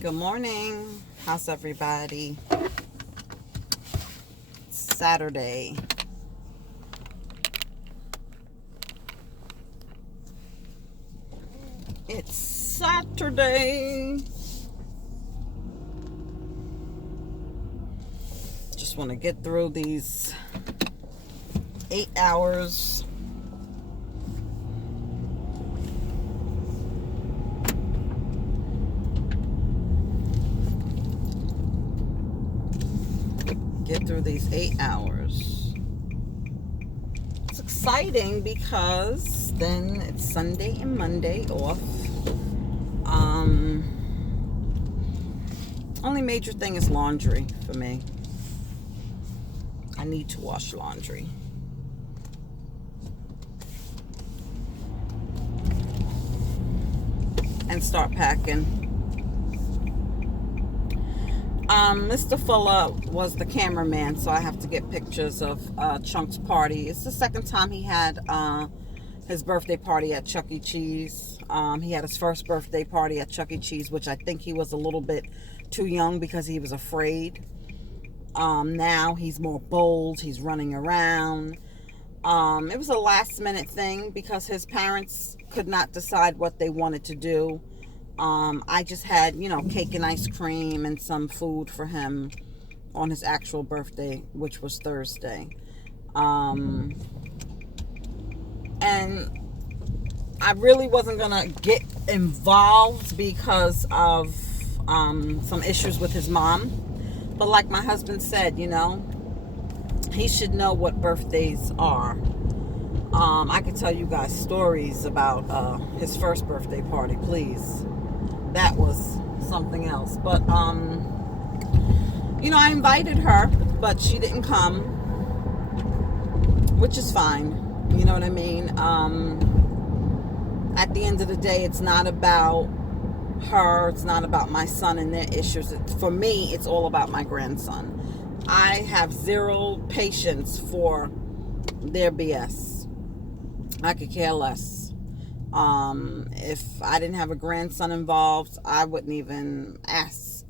Good morning. How's everybody? It's Saturday. It's Saturday. Just want to get through these 8 hours. Get through these 8 hours. It's exciting because then it's Sunday and Monday off. Only major thing is laundry for me. I need to wash laundry. And start packing. Mr. Fuller was the cameraman, so I have to get pictures of Chunk's party. It's the second time he had his birthday party at Chuck E. Cheese. He had his first birthday party at Chuck E. Cheese, which I think he was a little bit too young because he was afraid. Now he's more bold. He's running around. It was a last minute thing because his parents could not decide what they wanted to do. I just had, cake and ice cream and some food for him on his actual birthday, which was Thursday. And I really wasn't going to get involved because of some issues with his mom. But like my husband said, he should know what birthdays are. I could tell you guys stories about his first birthday party, please. That was something else. But, I invited her, but she didn't come, which is fine. You know what I mean? At the end of the day, it's not about her. It's not about my son and their issues. For me, it's all about my grandson. I have zero patience for their BS. I could care less. If I didn't have a grandson involved, I wouldn't even ask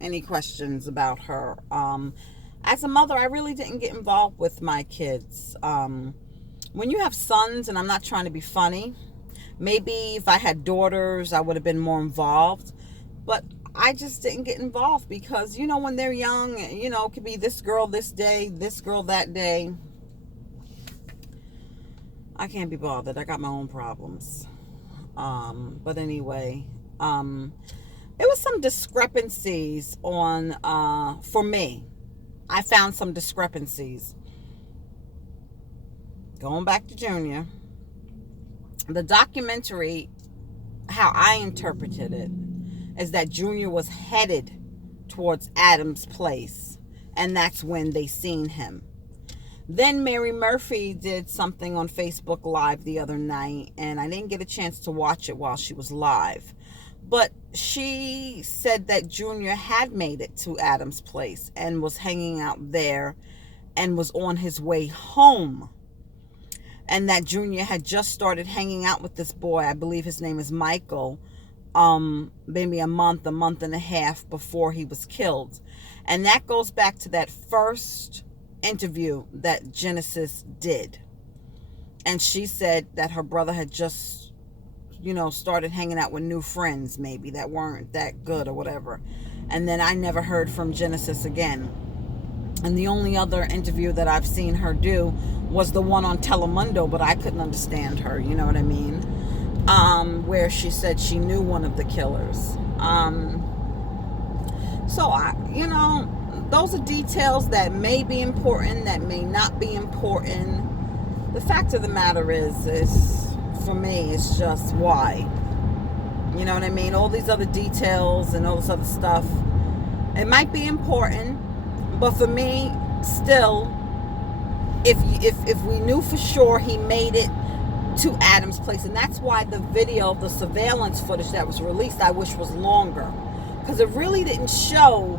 any questions about her. As a mother, I really didn't get involved with my kids. When you have sons, and I'm not trying to be funny, maybe if I had daughters, I would have been more involved. But I just didn't get involved because, when they're young, it could be this girl this day, this girl that day. I can't be bothered. I got my own problems. But anyway, it was some discrepancies on, for me. I found some discrepancies. Going back to Junior. The documentary, how I interpreted it, is that Junior was headed towards Adam's place. And that's when they seen him. Then Mary Murphy did something on Facebook Live the other night, and I didn't get a chance to watch it while she was live. But she said that Junior had made it to Adam's place and was hanging out there and was on his way home. And that Junior had just started hanging out with this boy, I believe his name is Michael, maybe a month and a half before he was killed. And that goes back to that first interview that Genesis did, and she said that her brother had just started hanging out with new friends, maybe that weren't that good or whatever. And then I never heard from Genesis again, and the only other interview that I've seen her do was the one on Telemundo, but I couldn't understand her, you know what I mean, where she said she knew one of the killers. So those are details that may be important, that may not be important. The fact of the matter is for me, it's just why. You know what I mean? All these other details and all this other stuff, it might be important, but for me, still, if we knew for sure he made it to Adam's place, and that's why the video, the surveillance footage that was released, I wish was longer, because it really didn't show.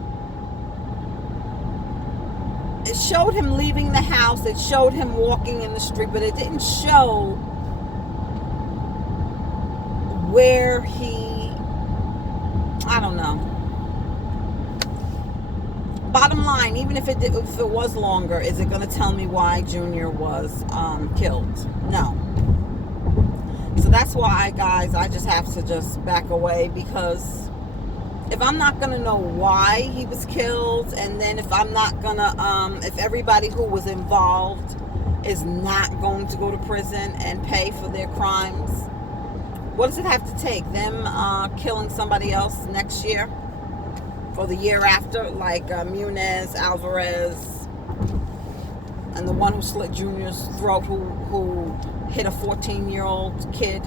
It showed him leaving the house. It showed him walking in the street, but it didn't show where he, I don't know. bottom line, even if it was longer, is it going to tell me why Junior was killed? No. So that's why, guys, I just have to just back away, because if I'm not going to know why he was killed, and then if I'm not going to, if everybody who was involved is not going to go to prison and pay for their crimes, what does it have to take? Them killing somebody else next year? For the year after? Like Munez, Alvarez, and the one who slit Junior's throat, who hit a 14-year-old kid,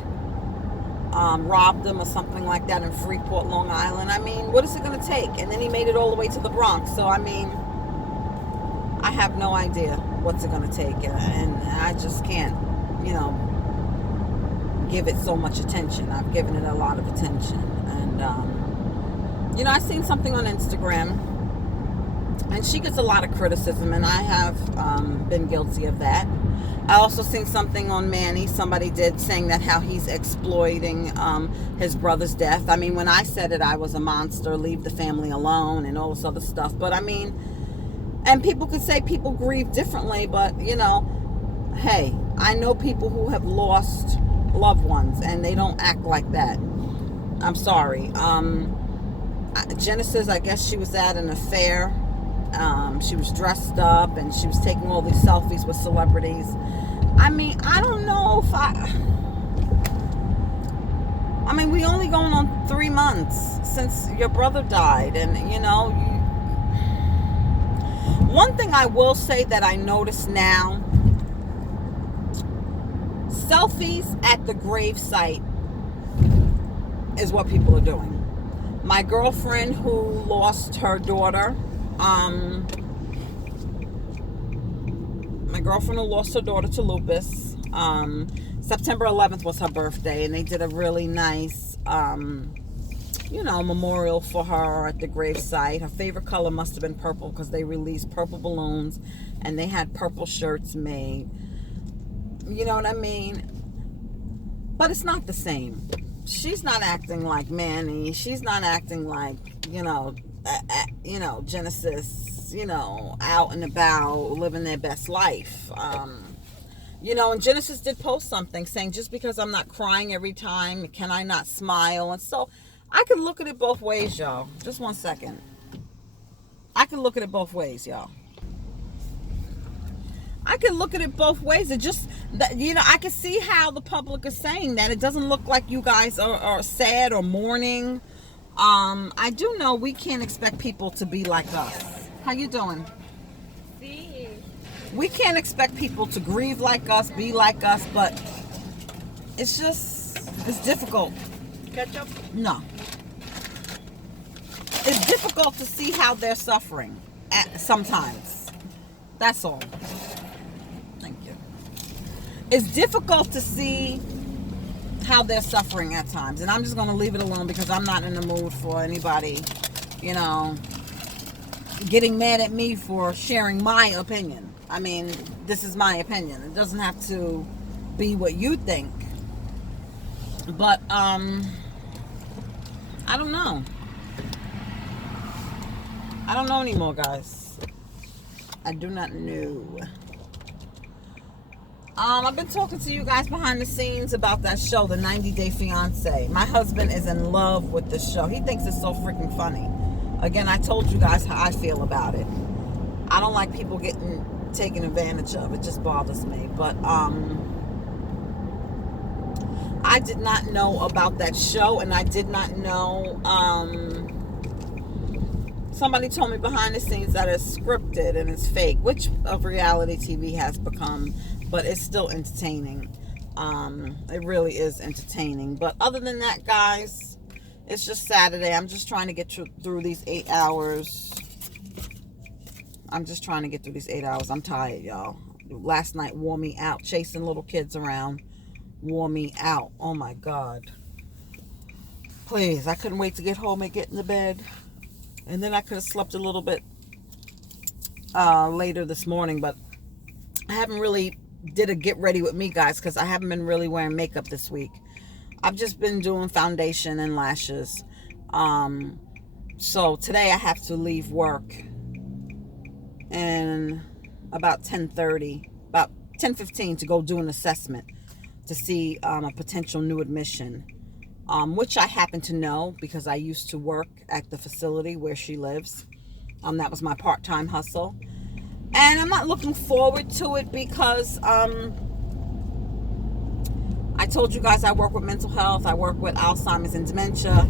robbed him or something like that in Freeport, Long Island. I mean, what is it going to take? And then he made it all the way to the Bronx. So, I mean, I have no idea what's it going to take. And I just can't, give it so much attention. I've given it a lot of attention. And, I seen something on Instagram, and she gets a lot of criticism, and I have been guilty of that. I also seen something on Manny, somebody did, saying that how he's exploiting his brother's death. I mean, when I said it, I was a monster, leave the family alone, and all this other stuff. But I mean, and people could say people grieve differently, but hey, I know people who have lost loved ones, and they don't act like that. I'm sorry. Genesis, I guess she was at an affair. She was dressed up, and she was taking all these selfies with celebrities. I mean, I don't know if I mean, we only going on 3 months since your brother died, and one thing I will say that I notice now, selfies at the gravesite is what people are doing. My girlfriend who lost her daughter, to lupus, September 11th was her birthday, and they did a really nice, memorial for her at the gravesite. Her favorite color must have been purple, because they released purple balloons, and they had purple shirts made. You know what I mean? But it's not the same. She's not acting like Manny. She's not acting like, Genesis, out and about, living their best life. And Genesis did post something saying, just because I'm not crying every time, can I not smile? And so I can look at it both ways, y'all. Just one second. I can look at it both ways, y'all. I can look at it both ways. It just, I can see how the public is saying that. It doesn't look like you guys are sad or mourning. I do know we can't expect people to be like us. How you doing? See. We can't expect people to grieve like us, be like us, but it's difficult. Ketchup? No. It's difficult to see how they're suffering sometimes. That's all. Thank you. It's difficult to see how they're suffering at times. And I'm just going to leave it alone, because I'm not in the mood for anybody, getting mad at me for sharing my opinion. I mean, this is my opinion. It doesn't have to be what you think. But, I don't know. I don't know anymore, guys. I do not know. I've been talking to you guys behind the scenes about that show, The 90 Day Fiancé. My husband is in love with the show. He thinks it's so freaking funny. Again, I told you guys how I feel about it. I don't like people getting taken advantage of. It just bothers me. But I did not know about that show, and I did not know. Somebody told me behind the scenes that it's scripted and it's fake, which of reality TV has become, but it's still entertaining. It really is entertaining. But other than that, guys, it's just Saturday. I'm just trying to get through these 8 hours. I'm tired, y'all. Last night wore me out. Chasing little kids around wore me out. Oh my God. Please, I couldn't wait to get home and get in the bed. And then I could have slept a little bit later this morning, but I haven't really did a get ready with me, guys, because I haven't been really wearing makeup this week. I've just been doing foundation and lashes. So today I have to leave work and about 10:30, about 10:15 to go do an assessment to see a potential new admission, which I happen to know because I used to work at the facility where she lives. That was my part-time hustle. And I'm not looking forward to it because I told you guys I work with mental health. I work with Alzheimer's and dementia.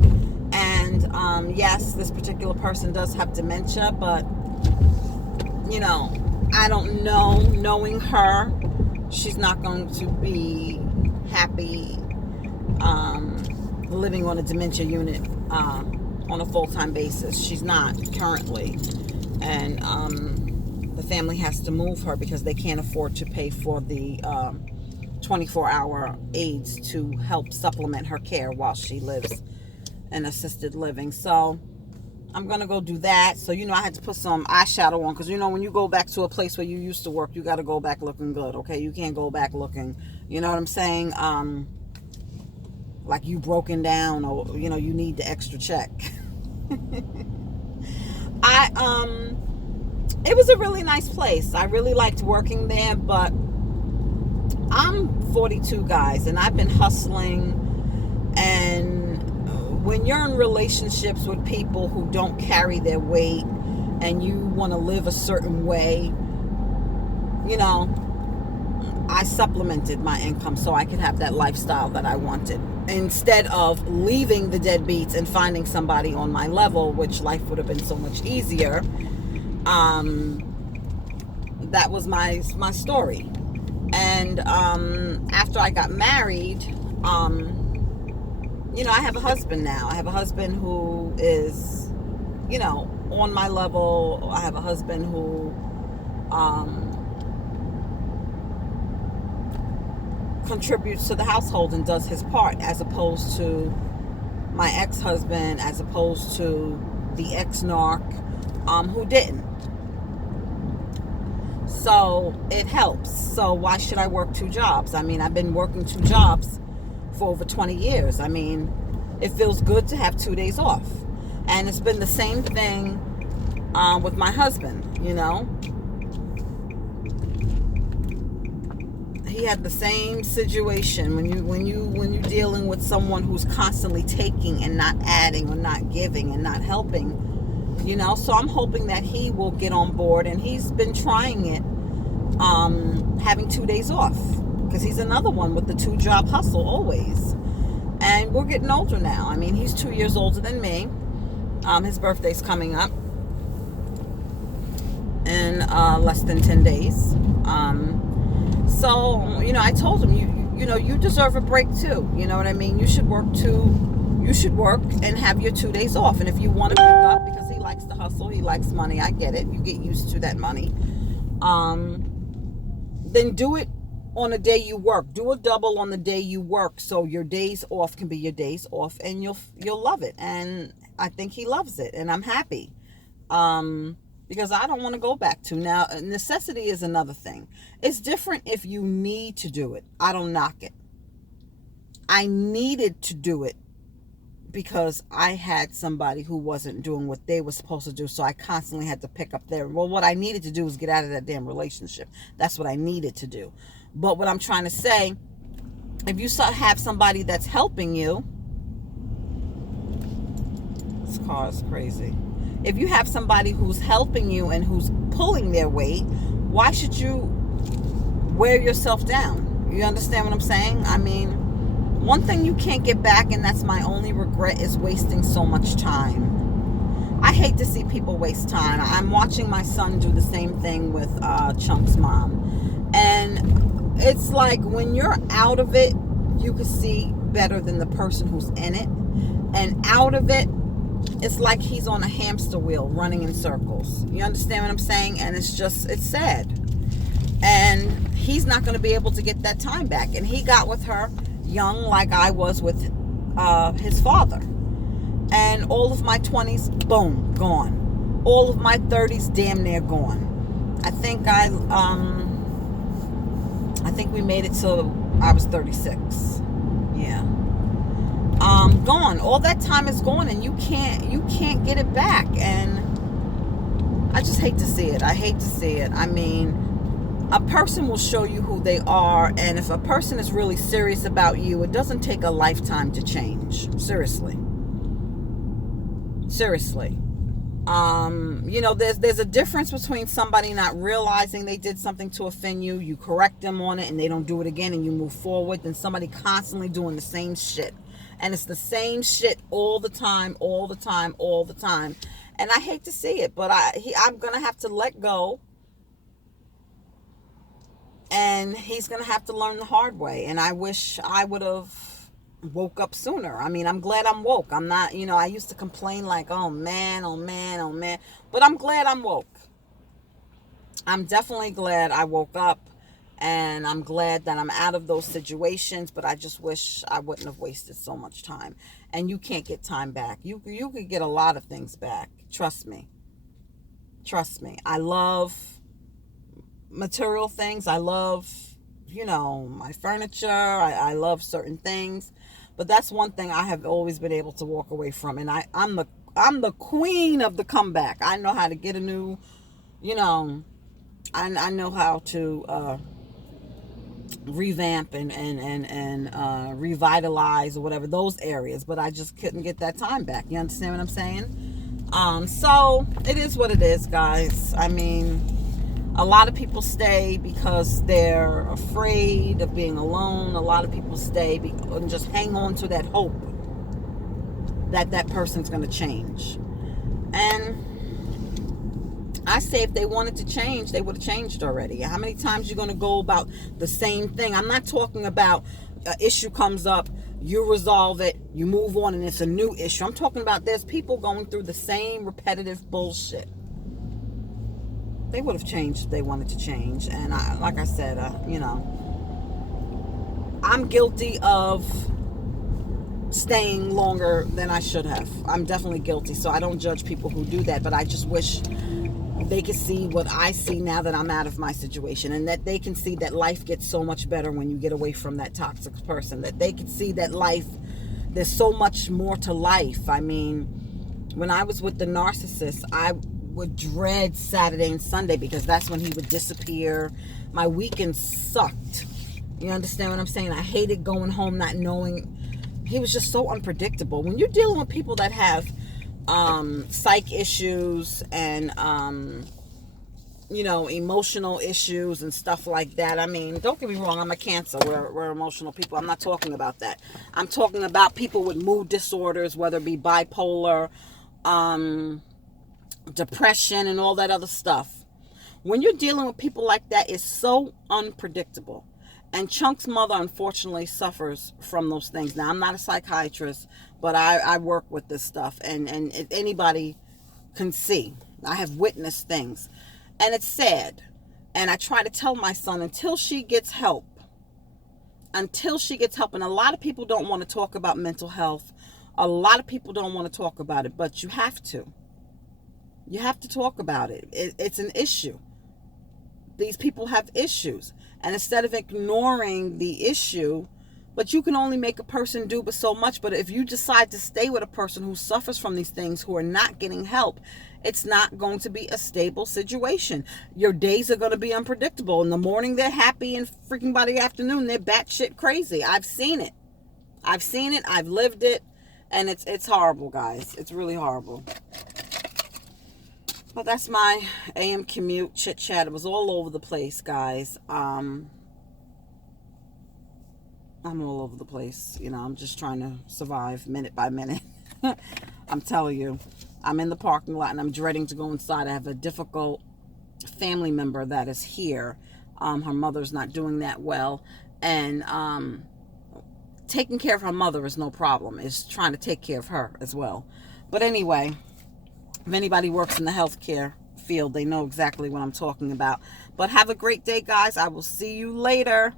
And yes, this particular person does have dementia, but you know, I don't know, knowing her, she's not going to be happy living on a dementia unit on a full-time basis. She's not currently. And the family has to move her because they can't afford to pay for the 24-hour aides to help supplement her care while she lives in assisted living. So I'm gonna go do that. So I had to put some eyeshadow on because when you go back to a place where you used to work, you got to go back looking good. Okay, you can't go back looking, you know what I'm saying, like you broken down, or you need the extra check. It was a really nice place. I really liked working there, but I'm 42, guys, and I've been hustling. And when you're in relationships with people who don't carry their weight and you want to live a certain way, I supplemented my income so I could have that lifestyle that I wanted, instead of leaving the deadbeats and finding somebody on my level, which life would have been so much easier. That was my story. And after I got married, I have a husband now. I have a husband who is, on my level. I have a husband who contributes to the household and does his part, as opposed to my ex-husband, as opposed to the ex-narc who didn't. So it helps. So why should I work 2 jobs? I mean, I've been working 2 jobs for over 20 years. I mean, it feels good to have 2 days off. And it's been the same thing with my husband, He had the same situation. When you're dealing with someone who's constantly taking and not adding, or not giving and not helping, so I'm hoping that he will get on board, and he's been trying it, having 2 days off, because he's another one with the 2-job hustle always. And we're getting older now. I mean, he's 2 years older than me. His birthday's coming up in less than 10 days. So I told him, you deserve a break too. You know what I mean? You should work too. You should work and have your 2 days off. And if you want to pick up, because he likes to hustle, he likes money, I get it. You get used to that money. Then do it on a day you work. Do a double on the day you work, so your days off can be your days off, and you'll love it. And I think he loves it, and I'm happy. Because I don't want to go back to. Now, necessity is another thing. It's different if you need to do it. I don't knock it. I needed to do it because I had somebody who wasn't doing what they were supposed to do, so I constantly had to pick up their... Well, what I needed to do was get out of that damn relationship. That's what I needed to do. But what I'm trying to say, if you have somebody that's helping you... This car is crazy. If you have somebody who's helping you and who's pulling their weight, why should you wear yourself down? You understand what I'm saying? I mean, one thing you can't get back, and that's my only regret, is wasting so much time. I hate to see people waste time. I'm watching my son do the same thing with Chunk's mom. And it's like, when you're out of it, you can see better than the person who's in it. And out of it, it's like he's on a hamster wheel running in circles. You understand what I'm saying? And it's sad. And he's not going to be able to get that time back. And he got with her young, like I was with his father. And all of my 20s, boom, gone. All of my 30s, damn near gone. I think we made it till I was 36. Yeah. Gone. All that time is gone, and you can't get it back. And I just hate to see it. I hate to see it. I mean, a person will show you who they are, and if a person is really serious about you, it doesn't take a lifetime to change. Seriously. Seriously. There's a difference between somebody not realizing they did something to offend you, you correct them on it and they don't do it again and you move forward, than somebody constantly doing the same shit. And it's the same shit all the time, all the time, all the time. And I hate to see it, but I'm going to have to let go. And he's going to have to learn the hard way. And I wish I would have woke up sooner. I mean, I'm glad I'm woke. I'm not, I used to complain like, oh man, oh man, oh man. But I'm glad I'm woke. I'm definitely glad I woke up. And I'm glad that I'm out of those situations. But I just wish I wouldn't have wasted so much time. And you can't get time back. You could get a lot of things back. Trust me. Trust me. I love material things. I love, my furniture. I love certain things. But that's one thing I have always been able to walk away from. And I'm the queen of the comeback. I know how to get a new, I know how to revamp and revitalize or whatever, those areas. But I just couldn't get that time back. You understand what I'm saying? So it is what it is, guys. I mean, a lot of people stay because they're afraid of being alone. A lot of people stay and just hang on to that hope that that person's going to change. And I say if they wanted to change, they would have changed already. How many times you going to go about the same thing? I'm not talking about an issue comes up, you resolve it, you move on, and it's a new issue. I'm talking about there's people going through the same repetitive bullshit. They would have changed if they wanted to change. And like I said, I'm guilty of staying longer than I should have. I'm definitely guilty. So I don't judge people who do that. But I just wish they could see what I see now that I'm out of my situation. And that they can see that life gets so much better when you get away from that toxic person. That they can see that life, there's so much more to life. I mean, when I was with the narcissist, I would dread Saturday and Sunday because that's when he would disappear. My weekends sucked. You understand what I'm saying? I hated going home not knowing. He was just so unpredictable. When you're dealing with people that have psych issues and emotional issues and stuff like that. I mean, don't get me wrong, I'm a Cancer. We're emotional people. I'm not talking about that. I'm talking about people with mood disorders, whether it be bipolar, depression, and all that other stuff. When you're dealing with people like that, it's so unpredictable. And Chunk's mother, unfortunately, suffers from those things. Now, I'm not a psychiatrist, but I work with this stuff. And if anybody can see, I have witnessed things. And it's sad. And I try to tell my son, until she gets help, and a lot of people don't want to talk about mental health. A lot of people don't want to talk about it, but you have to. You have to talk about it. It's an issue. These people have issues. And instead of ignoring the issue, but you can only make a person do but so much. But if you decide to stay with a person who suffers from these things, who are not getting help, it's not going to be a stable situation. Your days are going to be unpredictable. In the morning, they're happy, and freaking by the afternoon, they're batshit crazy. I've seen it. I've lived it. And it's horrible, guys. It's really horrible. Well, that's my AM commute chit chat. It was all over the place, guys. I'm all over the place. I'm just trying to survive minute by minute. I'm telling you, I'm in the parking lot and I'm dreading to go inside. I have a difficult family member that is here. Her mother's not doing that well. And taking care of her mother is no problem. It's trying to take care of her as well. But anyway, if anybody works in the healthcare field, they know exactly what I'm talking about. But have a great day, guys. I will see you later.